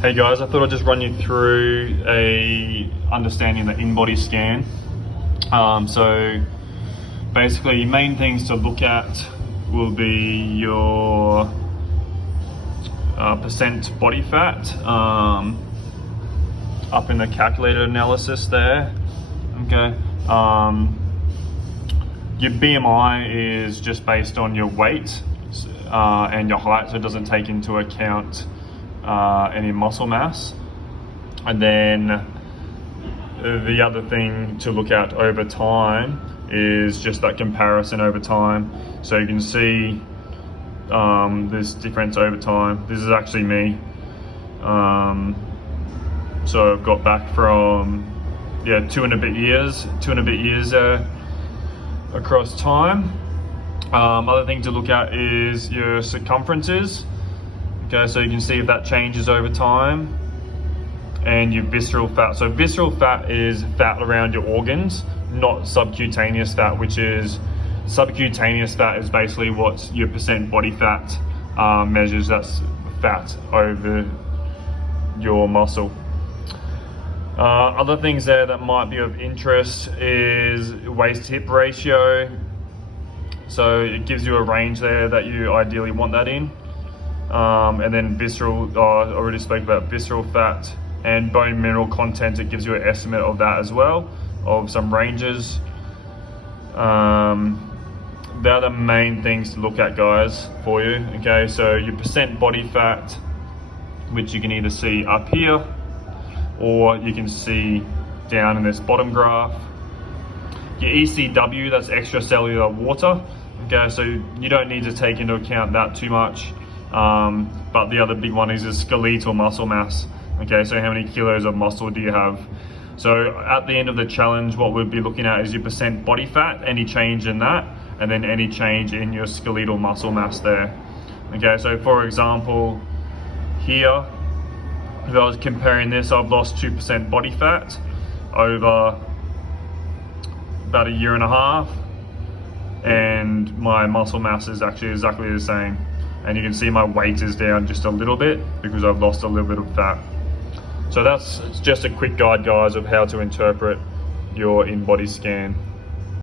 Hey guys, I thought I'd just run you through understanding the in-body scan. So basically, main things to look at will be your percent body fat up in the calculator analysis there. Okay. Your BMI is just based on your weight and your height, so it doesn't take into account any muscle mass. And then the other thing to look at over time is just that comparison over time. So you can see this difference over time. This is actually me. So I've got back from 2 and a bit years across time. Other thing to look at is your circumferences. Okay, so you can see if that changes over time, and your visceral fat. So visceral fat is fat around your organs, not subcutaneous fat, which is subcutaneous fat is basically what your percent body fat measures. That's fat over your muscle. Other things there that might be of interest is waist to hip ratio. So it gives you a range there that you ideally want that in. And then visceral, I already spoke about visceral fat and bone mineral content. It gives you an estimate of that as well, of some ranges. They're the main things to look at, guys, for you. Okay, so your percent body fat, which you can either see up here or you can see down in this bottom graph. Your ECW, that's extracellular water. Okay, so you don't need to take into account that too much. But the other big one is the skeletal muscle mass. Okay, so how many kilos of muscle do you have? So at the end of the challenge, what we'll be looking at is your percent body fat, any change in that, and then any change in your skeletal muscle mass there. Okay, so for example, here, if I was comparing this, I've lost 2% body fat over about a year and a half, and my muscle mass is actually exactly the same. And you can see my weight is down just a little bit because I've lost a little bit of fat. So that's just a quick guide, guys, of how to interpret your in-body scan.